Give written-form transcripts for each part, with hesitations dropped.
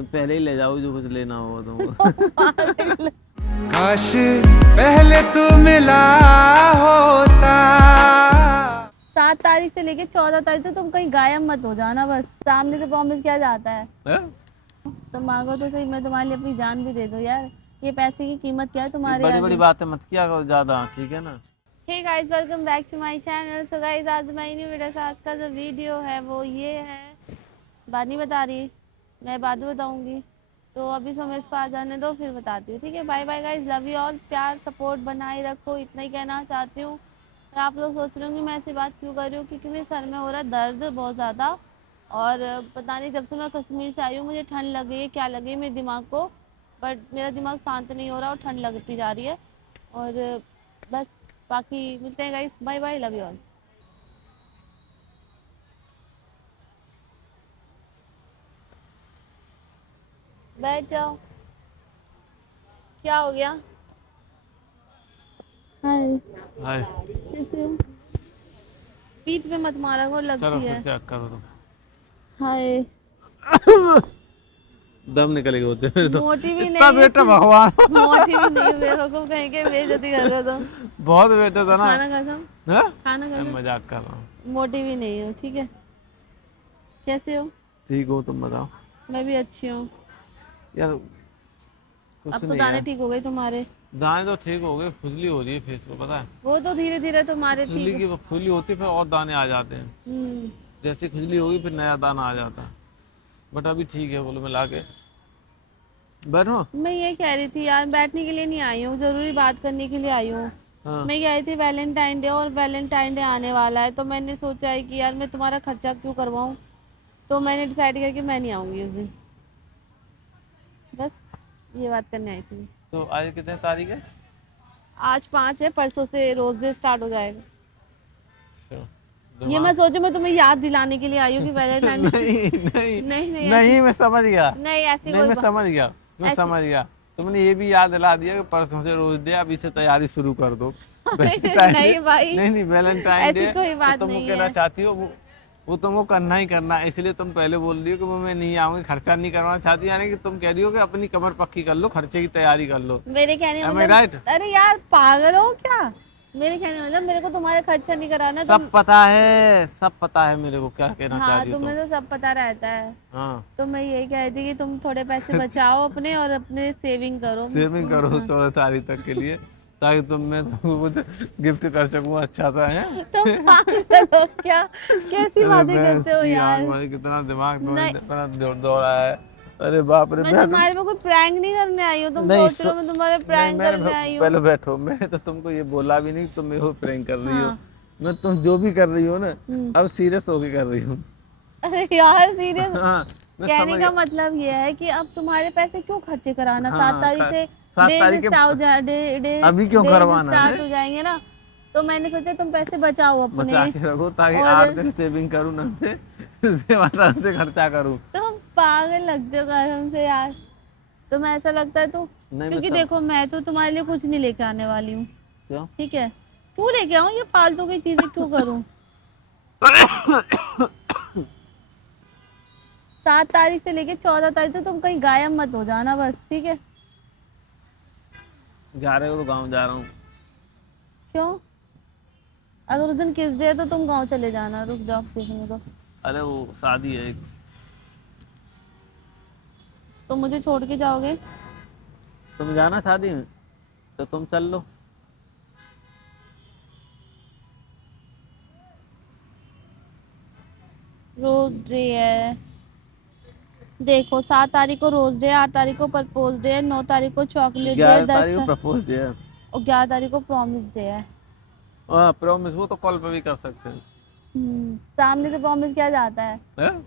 तुम पहले ही ले जाओ जो कुछ लेना हो तो। काश पहले तू मिला होता। 7 तारीख से लेके 14 तारीख तक तुम कहीं गायब मत हो जाना, बस सामने से प्रॉमिस किया जाता है। तुम मांगो तो सही, मैं तुम्हारे लिए अपनी जान भी दे दूं यार। ये पैसे की कीमत क्या है तुम्हारे बड़ी आगे। बड़ी बातें मत किया करो ज्यादा, ठीक है ना। Hey guys, welcome back to my channel. So guys, आज मैं न्यू वीडियो से आज का जो वीडियो है वो ये है। बात नहीं बता रही, मैं बाद में बताऊंगी। तो अभी समय इस पर आ जाने दो, फिर बताती हूँ, ठीक है। Bye bye guys, love you all. प्यार सपोर्ट बनाए रखो, इतना ही कहना चाहती हूँ। आप लोग सोच रहे होंगे मैं ऐसी बात क्यों कर रही हूँ, क्योंकि मेरे सर में हो रहा है दर्द बहुत ज़्यादा। और पता नहीं, जब से मैं कश्मीर से आई हूँ मुझे ठंड लग गई है, क्या लग गई मेरे दिमाग को, बट मेरा दिमाग शांत नहीं हो रहा और ठंड लगती जा रही है। और बस, बाकी मिलते हैं guys, bye bye, love you all. बैठ जाओ। क्या हो गया? हाय, हाय। कैसे हो? पीठ पे मत मारा करो, चलो लगती फिर है। से करो तुम। हाय। दम निकलेगा होते मेरे तो। मोटी भी इतना नहीं बेटा भगवान। मोटी भी नहीं, मेरे को कहीं के बेइज्जती कर रहे हो तुम। बहुत बेटा था ना। खाना कसम, हाँ? खाना मैं कसम। मजाक कर रहा हूँ। मोटी भी नहीं हो, ठीक है। कैसे हो? ठीक हो तुम बताओ। मैं भी अच्छी हूँ। यार अब कुछ तो नहीं दाने यार। ठीक हो गए तुम्हारे। दाने तो ठीक हो गए, खुजली हो रही है फेस पे, पता है। वो तो धीरे धीरे तुम्हारे खुजली ठीक। की खुजली होती है फिर और दाने आ जाते हैं। जैसे खुजली होगी फिर नया दाना आ जाता है। बट अभी ठीक है, बोलो मिला के बैठो। मैं ये कह रही थी यार, बैठने के लिए नहीं आई हूँ, जरूरी बात करने के लिए आई हूँ। हाँ। मैं कह रही थी वैलेंटाइन डे, और वैलेंटाइन डे आने वाला है, तो मैंने सोचा है कि यार मैं तुम्हारा खर्चा क्यों करवाऊँ। तो मैंने डिसाइड किया कि मैं नहीं आऊँगी उस दिन। बस ये बात करने आई थी। तो आज कितने तारीख है? आज 5 है, परसों से रोज डे स्टार्ट हो जाएगा। अच्छा, ये मैं सोचू मैं तुम्हें याद दिलाने के लिए आई हूँ कि वैलेंटाइन डे। नहीं नहीं नहीं नहीं नहीं, मैं समझ गया। नहीं, ऐसी नहीं कोई मैं बात। समझ गया, मैं समझ गया। तुमने ये भी याद दिला दिया कि परसों से रोज डे, अब इसे तैयारी शुरू कर दो। Valentine day. नहीं भाई, नहीं नहीं, वैलेंटाइन ऐसी डे कोई तो बात तुम नहीं कहना है। चाहती हो वो तुमको करना ही करना है, इसलिए तुम पहले बोल रही हो कि वो मैं नहीं आऊंगी, खर्चा नहीं करवाना चाहती, यानी कि तुम कह रही हो कि अपनी कमर पक्की कर लो, खर्चे की तैयारी कर लो। मेरे कहने Am I मतलब, right? अरे यार पागल हो क्या? मेरे कहने मतलब मेरे को तुम्हारा खर्चा नहीं कराना सब तुम। पता है, सब पता है मेरे को क्या कहना चाह हाँ, रही हो तुम्हें तुम। तो सब पता रहता है। हाँ। तो मैं यही कह रही थी कि तुम थोड़े पैसे बचाओ अपने, और अपने सेविंग करो। सेविंग करो हाँ। 14 तारीख तक के लिए, ताकि मैं तुमको कुछ गिफ्ट कर सकूं अच्छा सा है। तुम पागल हो क्या? कैसी अरे बातें भैंस करते हो की आंख यार? वाली, कितना दिमाग नहीं, दौड़ा है। अरे बाप रे मैं बैठो। तुम्हारे पे कोई प्रैंक नहीं करने आई हूँ, तुम नहीं सोच रहे हो मैं तुम्हारे नहीं, प्रैंक करने आई हूँ। पहले बैठो, मैंने तो तुमको ये बोला भी नहीं तुम मेरे को प्रैंक कर रही हो। हाँ। मैं तुम जो भी कर रही हो ना, हम्म। अब सीरियस होके कर रही हूँ। अरे यार सीरियस। हाँ, मैं कहने समझ का मतलब ये है कि अब तुम्हारे पैसे क्यों खर्चे कराना। 7 तारीख से 7 तारीख डेज के अभी क्यों करवाना है? स्टार्ट हो जाएंगे ना। तो मैंने सोचा तुम पैसे बचाओ अपने। बचा के रखो ताकि और 8 दिन सेविंग करूँ ना से खर्चा करूँ। तुम पागल लगते हो कसम से यार। तुम्हें ऐसा लगता है तो, नहीं क्योंकि मैं देखो मैं तो तुम्हारे लिए कुछ नहीं लेके आने वाली हूँ, क्यों? ठीक है। क्यों लेके आऊँ, ये फालतू की चीजें क्यों करूँ। 7 तारीख से लेके 14 तारीख तक तुम कहीं गायब मत हो जाना, बस ठीक है। जा रहे हो तो गाँव जा रहा हूँ। क्यों? अगर उस दिन किस दे तो तुम गांव चले जाना, रुक जाओ देखने को। अरे वो शादी है एक। तो मुझे छोड़ के जाओगे? तुम जाना शादी में तो तुम चल लो। रोज डे है, देखो 7 तारीख को रोज डे, 8 तारीख को प्रपोज डे है, 9 तारीख को चॉकलेट डे है, 11 तारीख को प्रपोज डे है। और 11 तारीख को प्रॉमिस डे है। हाँ प्रॉमिस, वो तो कॉल पे भी कर सकते हैं। सामने से प्रॉमिस किया जाता है। हैं?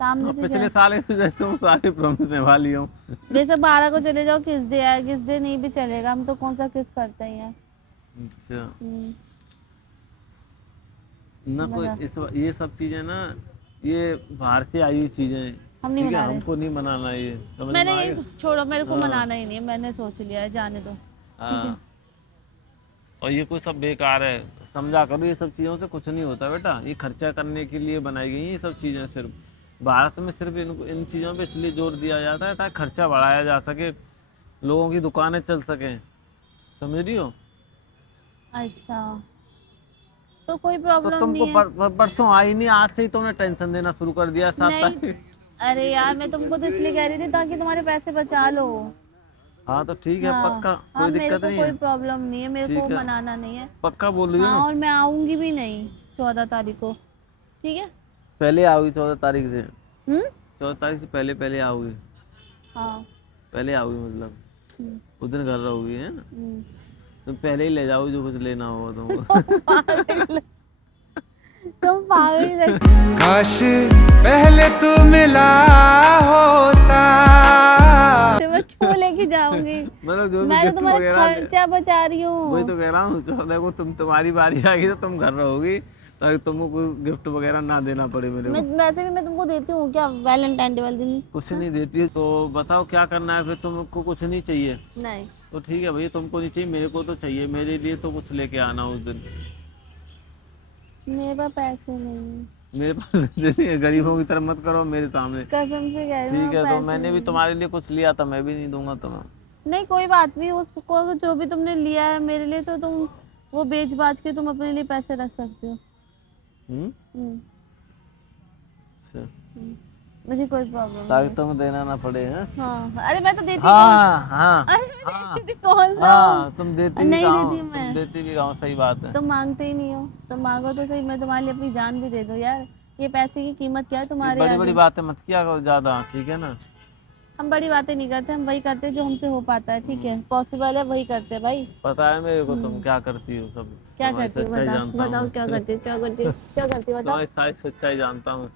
सामने से पिछले साल ऐसे तुम सारे प्रॉमिस निभा ली हो। वैसे 12 को चले जाओ, किस डे है, किस डे नहीं भी चलेगा, हम तो कौन सा किस करते ही हैं। अच्छा हम्म, ना कोई ये सब चीजें ना, ये बाहर से आई हुई चीजें, हम नहीं ठीक है, मना रहे। हमको नहीं बनाना ये, समझ मैंने में आ ये गया? छोड़ो, मेरे को हाँ। मनाना ही नहीं है, मैंने सोच लिया है, जाने दो। हाँ। और ये कोई सब बेकार है, समझा करो, ये सब चीज़ों से कुछ नहीं होता बेटा, ये खर्चा करने के लिए बनाई गई हैं ये सब चीज़ें सिर्फ। भारत में सिर्फ इन चीज़ों पे इसलिए जोर दिया जाता है ताकि खर्चा बढ़ाया जा सके, लोगों की दुकानें चल सकें, समझ रही हो? अच्छा, तो कोई तो प्रॉब्लम तुमको नहीं है। परसों आई नहीं, आज से ही तुमने टेंशन देना शुरू कर दिया 7 नहीं, तारीख। अरे यार मैं तुमको तो इसलिए कह रही थी ताकि तुम्हारे पैसे बचा लो। हाँ तो ठीक है, हाँ पक्का, हाँ, कोई मेरे दिक्कत को नहीं कोई है। प्रॉब्लम नहीं है, मेरे को ठीक है, मनाना नहीं है। पक्का बोल रही हो हाँ, ना? और मैं आऊंगी भी नहीं 14 तारीख को, ठीक है। पहले आओगी 14 तारीख से? हम्म। 14 तारीख से पहले पहले आओगी? हाँ। पहले आओगी मतलब हम्म, उस दिन घर रहोगी, है ना? हम्म। तुम पहले ही ले जाओ जो कुछ लेना होगा तुमको। तुम पागल लग। काश पहले तू मिला होता। मैं क्यों लेके जाऊंगी? मतलब जो भी मैं तो गिफ्ट तुम्हारा वगैरह खर्चा बचा रही वही हूँ। तो कह रहा हूँ, 14 को तुम्हारी बारी आएगी तो तुम घर रहोगी, ताकि तुमको कोई गिफ्ट वगैरह ना देना पड़े मेरे मैं को। वैसे भी मैं तुमको देती हूँ क्या वैलेंटाइन डे वाले दिन? कुछ नहीं देती तो बताओ क्या करना है फिर? तुमको कुछ नहीं चाहिए नहीं। तो ठीक है भैया, तुमको नहीं चाहिए, मेरे को तो चाहिए, मेरे लिए तो कुछ लेके आना उस दिन। मेरे पास पैसे नहीं है, मेरे पास पैसे नहीं है, गरीबों की तरह मत करो मेरे सामने। कसम से कह रही हूँ, ठीक है, तो पैसे मैंने भी नहीं। तुम्हारे लिए कुछ लिया था, मैं भी नहीं दूंगा तुम्हें। नहीं कोई बात नहीं, उसको जो भी तुमने लिया है मेरे लिए तो तुम वो बेच बाच के तुम अपने लिए पैसे रख सकते हो। हम्म? हम्म, अच्छा, मुझे कोई प्रॉब्लम नहीं ताकि है। तुम्हें देना ना पड़े, हैं? हाँ, अरे मैं तो देती हाँ हाँ अरे मैं हाँ देती कौन सा हाँ, तुम देती भी नहीं कहाँ हो? देती मैं। तुम देती भी कहाँ हो? सही बात है। तुम मांगते ही नहीं हो, तुम मांगो तो सही, मैं तुम्हारे लिए अपनी जान भी दे दूं यार। ये पैसे की कीमत क्या है तुम्हारे बड़ी बड़ी आगे? बातें मत किया करो ज्यादा, ठीक है ना? हम बड़ी बातें नहीं करते, हम वही करते हैं जो हमसे हो पाता है, ठीक है, पॉसिबल है वही करते हैं भाई। पता है मेरे को तुम क्या करती हो सब। क्या तुम्हारी करती हो सच्चाई बताओ, जानता बताओ हूँ क्या करती हो, क्या करती हो, क्या करती हो बताओ। तुम्हारी सारी सच्चाई जानता हूँ।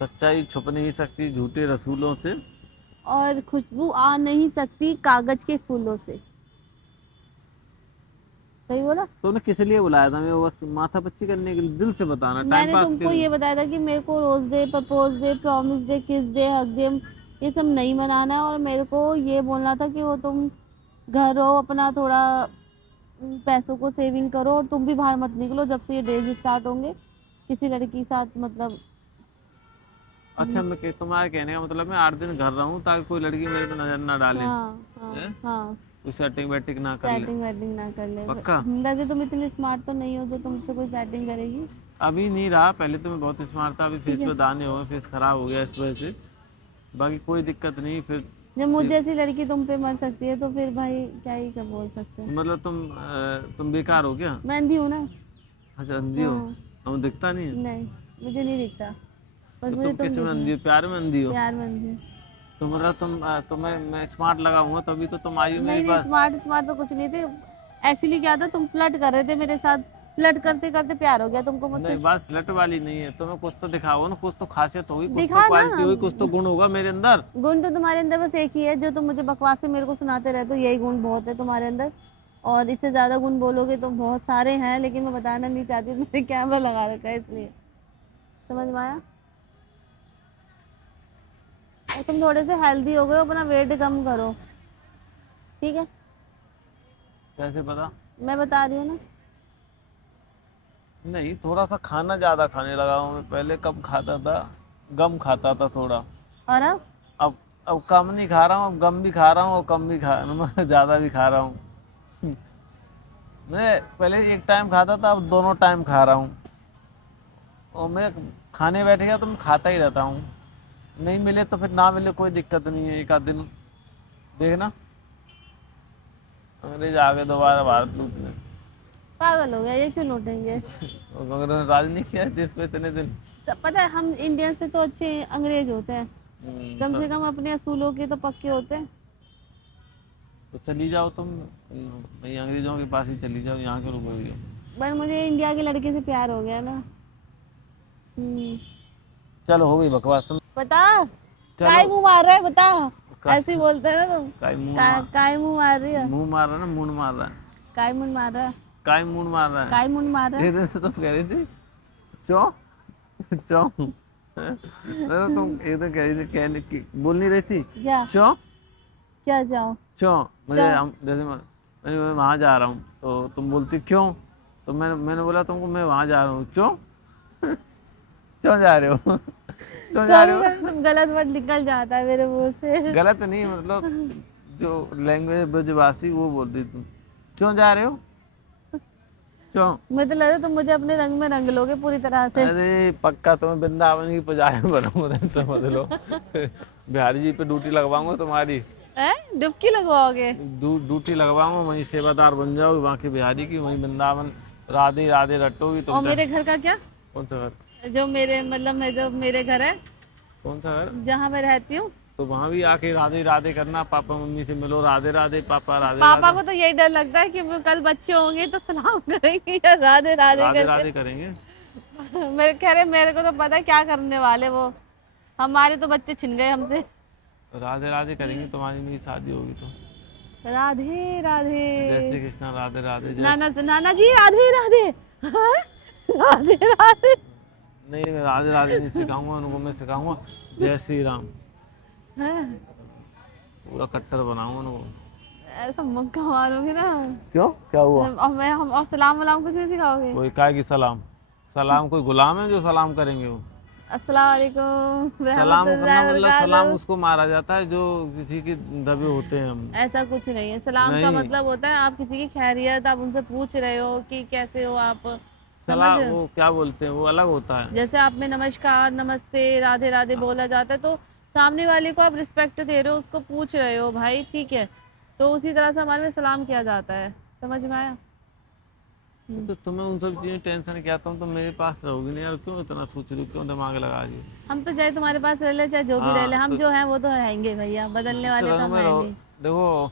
सच्चाई छुप नहीं सकती झूठे रसूलों से। और खुशबू आ नहीं सकती कागज के फूलों से। सही बोला? तुमने किस लिए बुलाया था? मैं बस माथा पच्ची करने के लिए? दिल से बताना, टाइम मैंने पास तुमको के लिए? ये बताया था कि मेरे को rose day, propose day, promise day, kiss day, hug day ये सब नहीं मनाना है। और मेरे को ये बोलना था कि वो तुम घर रहो अपना, थोड़ा पैसों को सेविंग करो और तुम भी बाहर मत निकलो जब से ये डेज स्टार्ट होंगे किसी लड़की के साथ, मतलब। अच्छा, तुम्हारे कहने का मतलब मैं 8 दिन घर रहूं ताकि कोई लड़की मेरे पे नजर ना डाले, हाँ हाँ हैं? हाँ, कोई सेटिंग वेटिंग ना कर ले? सेटिंग वेटिंग ना कर ले। पक्का? वैसे तुम इतनी स्मार्ट तो नहीं हो जो तुमसे कोई सेटिंग करेगी। अभी नहीं रहा, पहले तो मैं बहुत स्मार्ट था, अभी फेस ठीक है। पे दाने हुए, फेस खराब हो गया इस वजह से। बाकी कोई दिक्कत नहीं। फिर जब मुझ जैसी लड़की तुम पे मर सकती है तो फिर भाई क्या ही कर बोल सकते हैं। मतलब तुम बेकार हो क्या? मैं अंधी हूँ ना। अच्छा, अंधी हो? हाँ। हमें दिखता नहीं है? नहीं, मुझे नहीं दिखता, बस तो मुझे तुम तुम किस में दिखना। अंधी हो? प्यार में अंधी हो? प्यार में अंधी हूँ। तो मतलब तुम्हें मैं स्मार्ट लगा हूँ तभी तो तुम आई हो नहीं मेरे नहीं, पास। स्मार्ट स्मार्ट तो कुछ नहीं थे। एक्चुअली क्या था, तुम फ्लर्ट कर रहे थे मेरे साथ, फ्लर्ट करते करते प्यार हो गया तुमको मुझसे। नहीं, बात फ्लर्ट वाली नहीं है, तुम्हें कुछ तो दिखाओ ना, कुछ तो खासियत होगी, कुछ दिखा तो क्वालिटी ना। होगी, कुछ तो गुण होगा मेरे अंदर। गुण तो तुम्हारे अंदर बस एक ही है, जो तुम मुझे बकवास से मेरे को सुनाते रहते हो, यही गुण बहुत है तुम्हारे अंदर। और इससे ज्यादा गुण बोलोगे तो बहुत सारे हैं, लेकिन मैं बताना नहीं चाहती, मैंने कैमरा लगा रखा है इसलिए। समझ में आया? और तुम थोड़े से हेल्दी हो गए हो, अपना वेट कम करो, ठीक है? कैसे पता? मैं बता रही हूँ ना। नहीं, थोड़ा सा खाना ज्यादा खाने लगा हूँ मैं, पहले कम खाता था, गम खाता था थोड़ा। और अब अब कम नहीं खा रहा हूँ, अब गम भी खा रहा हूँ और कम भी खा मैं ज्यादा भी खा रहा हूँ। मैं पहले एक टाइम खाता था, अब दोनों टाइम खा रहा हूँ। और मैं खाने बैठ गया तो मैं खाता ही रहता हूँ, नहीं मिले तो फिर ना मिले, कोई दिक्कत नहीं है, एक आध दिन देखना अंग्रेज आ गए दोबारा भारत लूटने। पागल हो गया, ये क्यों लौटेंगे? अगर राज नहीं किया देश पे इतने दिन। सब पता है, हम इंडियन से तो अच्छे अंग्रेज होते हैं, कम से कम अपने असूलों के तो पक्के होते हैं। तो चली जाओ तुम, भाई अंग्रेजों के पास ही चली जाओ, यहाँ के रुकोगे? पर मुझे इंडिया के लड़के से प्यार हो गया ना। चलो हो गई बकवास तुम। बता, चलो। काय मुंह मार रहा है बता, का- ऐसे ही बोलते हैं ना तुम। काय मुंह काय मुंह मार रही है, मुंह मार रहा है ना, मुंह मार रहा है? काय मुंह मार रहा है, काय मुंह मार रहा है? काय मुंह मार रहा है। एक दिन से तुम कह रही थी चौ चौ, तुम एक दिन कह रही थी, कहने की बोल नहीं रही थी जा, चौ क्या जाओ? चौ। मुझे चौ। हम जैसे मैं वहाँ जा रहा हूँ तो तुम बोलती क्यों, तो मैंने बोला तुमको मैं वहाँ जा रहा हूँ चौ। क्यों जा रहे हो? क्यों जा रहे हो? तुम गलत वर्ड निकल जाता है मेरे मुंह से। गलत नहीं, मतलब जो लैंग्वेज ब्रजवासी वो बोल दी तुम। क्यों जा रहे हो? क्यों? मुझे तो लग रहा है तुम मुझे अपने रंग में रंग लोगे पूरी तरह से। अरे पक्का तुम्हें वृंदावन की पुजारी बनाऊंगा, समझ लो। बिहारी जी पे ड्यूटी लगवाऊंगा तुम्हारी। डुबकी लगवाओगे? ड्यूटी लगवाऊंगा, वहीं सेवादार बन जाओगी वहाँ के बिहारी की, वहीं वृंदावन राधे राधे रटोगी तुम। और मेरे घर का क्या? कौन सा घर? जो मेरे मतलब जो मेरे घर है, कौन सा घर? जहाँ मैं रहती हूँ, तो वहाँ भी आके राधे राधे करना, पापा मम्मी से मिलो, राधे राधे पापा, राधे पापा राधे। को तो यही डर लगता है कि वो कल बच्चे होंगे तो सलाम करेंगे या राधे राधे राधे करके। राधे करेंगे। मेरे कह रहे मेरे को तो पता है क्या करने वाले वो, हमारे तो बच्चे छिन गए हमसे। राधे राधे करेंगे, तुम्हारी मेरी शादी होगी तो। राधे राधे। जय श्री कृष्णा, राधे राधे। नाना जी राधे राधे। हाँ? राधे राधे। नहीं, मैं राधे राधे नहीं सिखाऊंगा उनको, मैं सिखाऊंगा जय श्री राम, हाँ? पूरा कट्टर बनाऊंगा उनको। ऐसा मक्का मारोगे ना। क्यों, क्या हुआ? और मैं हम और सलाम वलाम कुछ नहीं सिखाओगे? कोई काय की सलाम? सलाम कोई गुलाम है जो सलाम करेंगे वो? अस्सलाम वालेकुम सलाम करना रहमतुल्लाहि मतलब वबरकातुहू। सलाम उसको मारा जाता है जो किसी के दबे होते हैं हम। ऐसा कुछ नहीं है, सलाम का नहीं। मतलब होता है आप किसी की खैरियत, आप उनसे पूछ रहे हो कि कैसे हो आप, सलाम समझ? वो क्या बोलते हैं, वो अलग होता है। जैसे आप में नमस्कार नमस्ते राधे राधे बोला जाता है, तो सामने वाले को आप रिस्पेक्ट दे रहे हो, उसको पूछ रहे हो भाई, ठीक है, तो उसी तरह से हमारे में सलाम किया जाता है। समझ में आया? तो तुम्हें उन सब चीजें टेंशन क्या, तुम तो मेरे पास रहोगी नहीं यार, क्यों इतना सोच रही हो, क्यों दिमाग लगा रही हो? हम तो चाहे तुम्हारे पास रह ले चाहे जो भी रह ले, हम तो जो हैं वो तो रहेंगे भैया, बदलने वाले तो रंग हम में हैं रहो। नहीं। देखो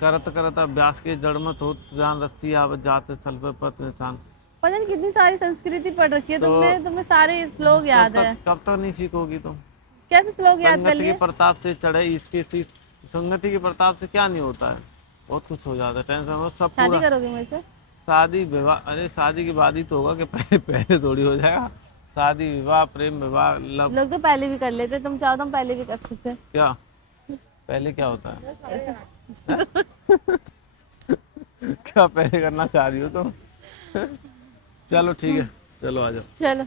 करत करत अभ्यास के जड़ मत हो, जान रस्सी आवत जाते सल पे पत निशान। पता नहीं कितनी सारी संस्कृति पढ़ रखी है तो- तुमने, तुम्हें सारे श्लोक याद है। कब तक नहीं सीखोगी तुम? कैसे श्लोक याद कर संगति के लिए? प्रताप से चढ़े इसके सी, संगति के प्रताप से क्या नहीं होता है, बहुत कुछ हो जाता है, टेंशन मत, सब शादी पूरा। करोगे मेरे से? शादी विवाह, अरे शादी की बाद ही तो होगा कि पहले पहले थोड़ी हो जाएगा। शादी विवाह प्रेम विवाह लव लोग तो पहले भी कर लेते, तुम चाहो तो हम पहले भी कर सकते हैं। क्या? पहले क्या होता है? क्या पहले करना चाह रही हो तुम? चलो ठीक है, चलो आ जाओ। चलो।